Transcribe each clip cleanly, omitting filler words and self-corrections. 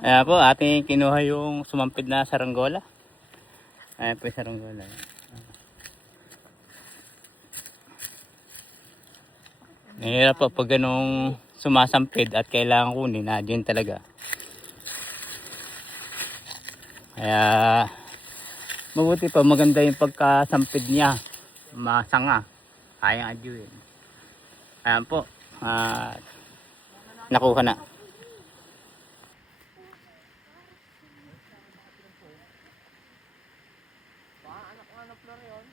Ayan po, ating kinuha yung sumampid na saranggola. Ayan po yung saranggola. Nahirap po pag ganong sumasampid at kailangan kunin, dyan talaga. Kaya mabuti pa, maganda yung pagkasampid niya. Masanga. Kayang adyuin. Ayan po. Nakuha na. Anak-anak lang yun.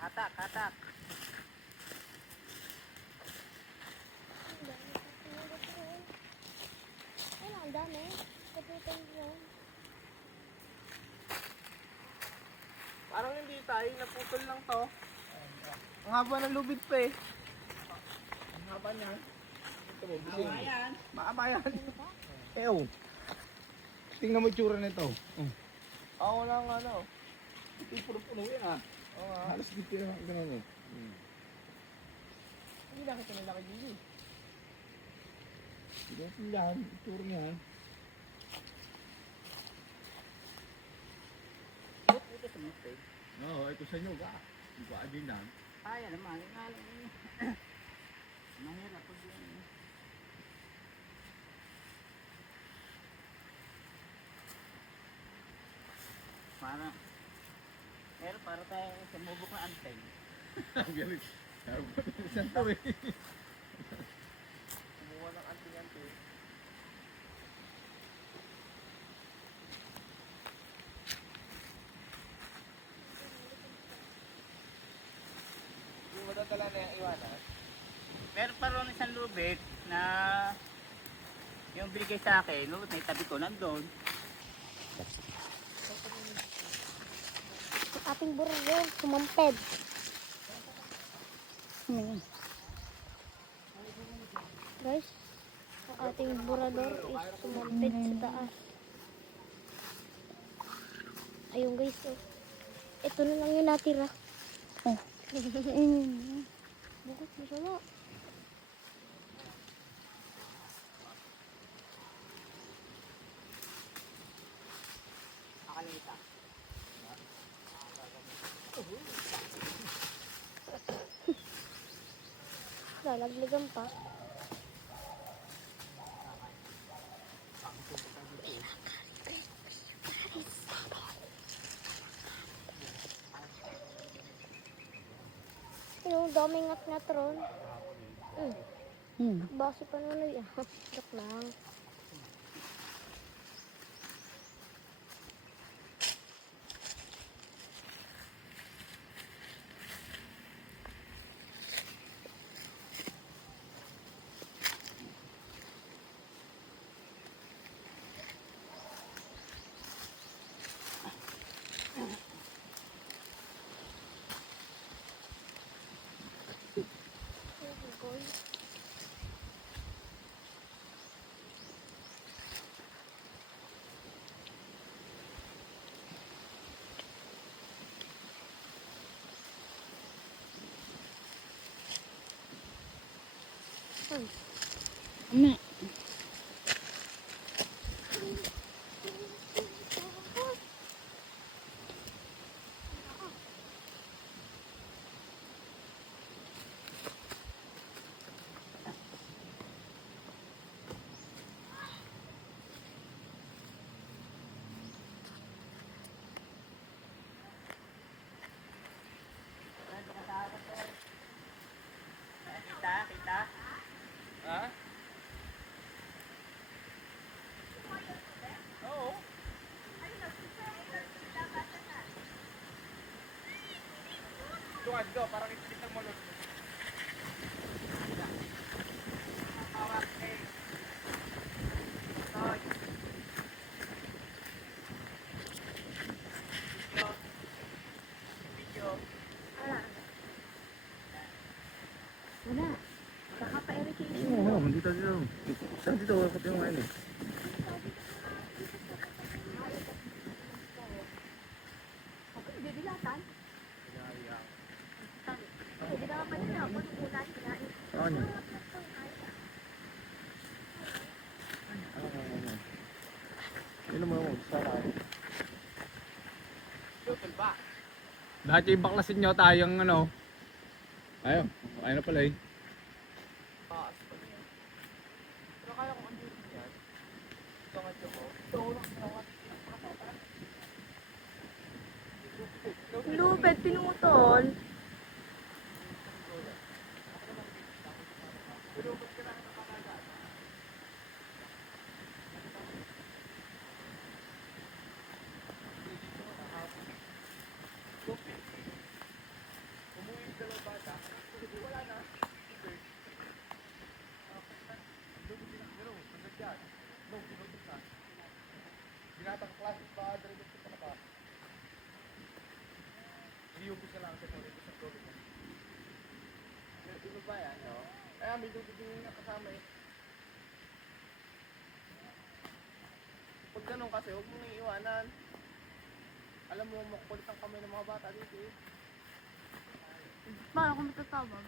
Hatak, hatak. Ay, ang dami. Kapitan mo. Parang hindi tayo, naputol lang to. Ang haba ng lubid pa eh. Ang haba niyan. Ito mo, bising. Maaba yan. Eh oh. Tingnan mo yung tsura nito. Wala nga ano. Ito yung puro-puno yan ah. Oo nga. Halos dito yung ganun eh. Hindi nakita nila kay Gigi. Hindi natin yan. Itsura niyan. Ito sumampid. Oo, ito sa inyo ba? Hindi ko adin lang. Kaya naman. Mahirap pag yun. Para tayo sumubok na antay. Ang galit. Saan to eh? Kumuha ng anting-anting. Yung madadala na yung iwanan. Meron pa ron isang lubid na yung binigay sa akin, no, may tabi ko nandun. Ating burro, sumamped. Guys, ang ating burador is sumamped sa taas. Ayun guys, oh. Ito na lang yung natira. Bukod masama. Akalita. Lalaglagan pa. Yung daming ngat-ngat ron. Base pa na yan. Joke lang. Ama. Kita. Ha? Dito, parang ipilit ng malot. Hawak, eh. Toy. Video. Wala. Baka pa irrigation. Oo, dito. Saan dito? Wala ko yung ano eh. Okay, bibilatan. Hindi ka pa nila. Punukulan. Ano? Ano mo mo? Sarap. Lahat yung baklasin nyo tayong ano. Ayaw na pala eh. Paas pa niya. Pero kaya kung andito yan. Tangat ko. Lupet, pinutol. Binatang classic pa, direct sa palabas. Iyupis na lang sa mga dito sa tulog. Ito ba yan, no? Kaya may lubid yung nakasama eh. Pag ganun kasi, huwag mong iiwanan. Alam mo, makukulit ang kamay ng mga bata dito eh. Paano kung matatawag?